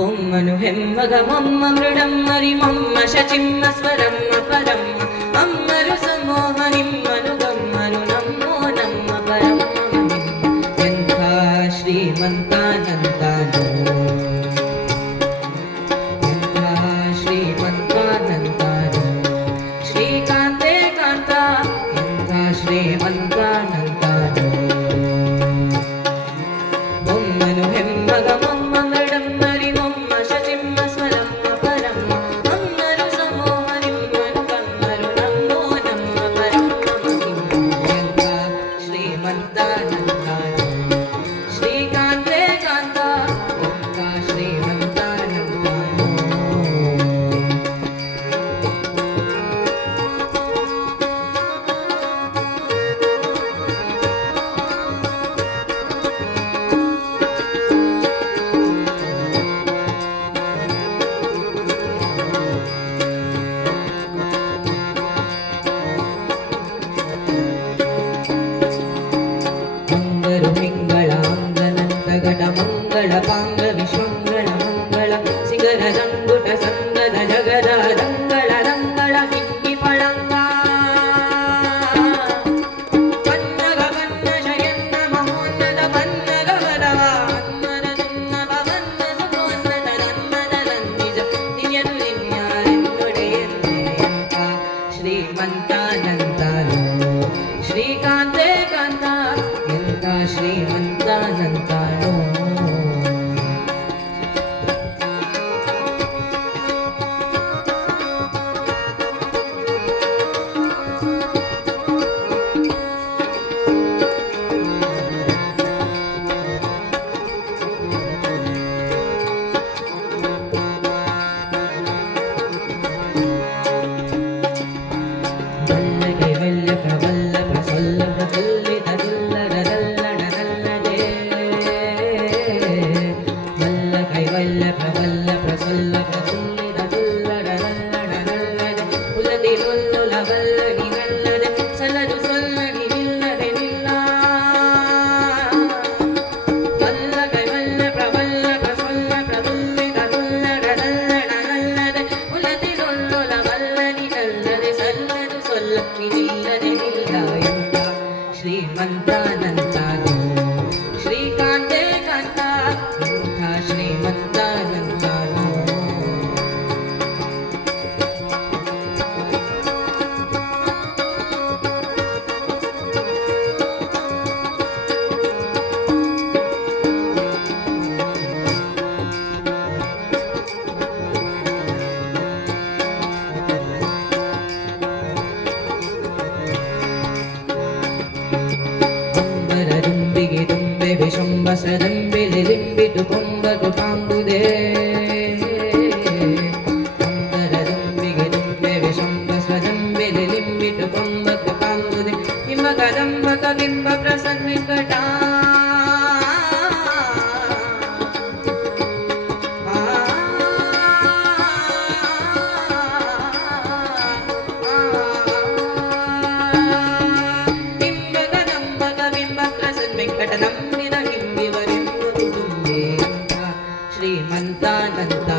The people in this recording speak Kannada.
బొమ్మను హెమ్మగమమ్మ మృడమ్మరి మమ్మ శచిమ్మ స్వరమ్మ పరమ్మ అమ్మరు సమోహనిమ్మను గమ్మను నమ్మో నమ్మ పరమ్మ ఎంత శ్రీమంతానంతాను ఎంత శ్రీమంతానంతాను శ్రీకాంతే కాంత ఎంత శ్రీమంతానంతాను బొమ్మను హెమ్మగమమ్మ ಮಂಗಳ ಪಾಂಗ ವಿಶ್ವಂಗಳ ಮಂಗಳ ಸಿಗರ ಜಂಗುಟ ಸಂಗದ ಜಗದ ರಂಗಳ ರಂಗಳ ಕಿಕ್ಕಿ ಪಳಂಗ ಪನ್ನಗ ಪನ್ನ ಶಯನ್ನ ಮಹೋನ್ನತ ಪನ್ನಗ ವರವ ಅನ್ನದ ದುನ್ನವ ವನ್ನ ಸುಖೋನ್ನತ ನನ್ನದ ನನ್ನಿಜ ನಿಯನು ನಿನ್ಯಾರೆನ್ನೊಡೆಯಂತೆ ಅಂತ ಶ್ರೀಮಂತಾನಂತಾನು ಶ್ರೀಕಾಂತೆ ಕಾಂತ ಎಂತ ಶ್ರೀಮಂತಾನಂತಾನು శ్రీమంతానంతాను శ్రీకాంతే కాంత ఇంత శ్రీమంతానంతాను ವಿಶಂಬಸದಂಬಿಲಿಂಬಿತು ಕೊಂಬದು ಪಾಂಬುದೇ ಅಂಬರದುಂಬಿಗೆ ದುಂಬೆ ವಿಶಂಬಸದಂಬಿಲಿಂಬಿತು ಕೊಂಬದು ಪಾಂಬುದೇ ಹಿಮ ಕದಂಬಕ ಬಿಂಬ ಪ್ರಸನ್ ವೆಂಕಟ ವೆಂಕಟ ನಂಬಿದ ಶ್ರೀಮಂತಾನಂತ